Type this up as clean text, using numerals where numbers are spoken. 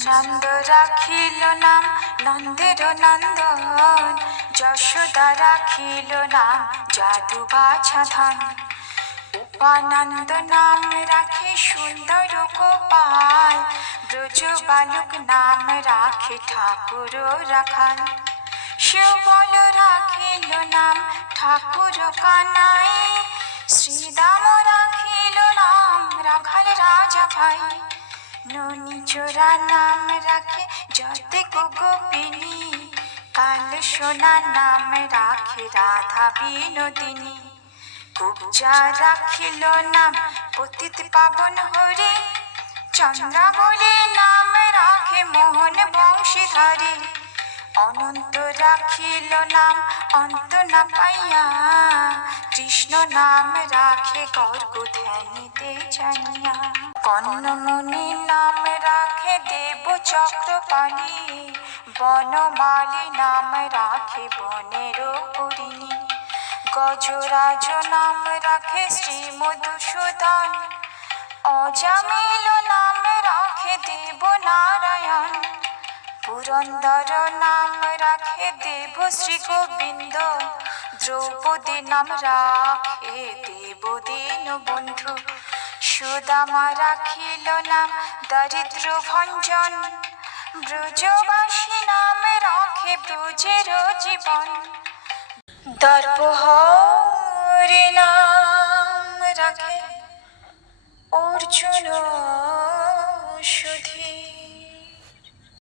শ্রীনন্দ রাখিল নাম নন্দের নন্দন, যশোদা রাখিল নাম যাদু বাছা ধন। উপানন্দ নাম রাখে সুন্দর গোপাল, ব্রজ বালক নাম রাখে ঠাকুর রাখাল। সুবল রাখিল নাম ঠাকুর কানাই, শ্রীদাম রাখিল নাম রাখাল রাজা ভাই। ননি চোরা নাম রাখে যতেক গোপিনী, কাল সোনা নাম রাখে রাধা বিনোদিনী। কুবজা রাখিল নাম পতিত পাবন হরি, চন্দ্রাবলী নাম রাখে মোহন বংশীধারী। অনন্ত রাখিল নাম অন্ত না পাইয়া, কৃষ্ণ নাম রাখে গর্গ ধ্যানিতে জানিয়া। কর্ণমুনি নাম রাখে দেব চক্রপাণি, বনমালী নাম রাখে বনের হরিণী। গজরাজ নাম রাখে শ্রী মধুসূদন, অজামিল নাম রাখে দেব নারায়ণ। পুরন্দর নাম রাখে দেব শ্রী গোবিন্দ, দ্রৌপদী নাম রাখে দেব দীন বন্ধু। সুদামা রাখিল নাম দরিদ্র ভঞ্জন, ব্রজবাসী নাম রাখে ব্রজের জীবন। দর্পহরি নাম রাখে অর্জুন সুধী।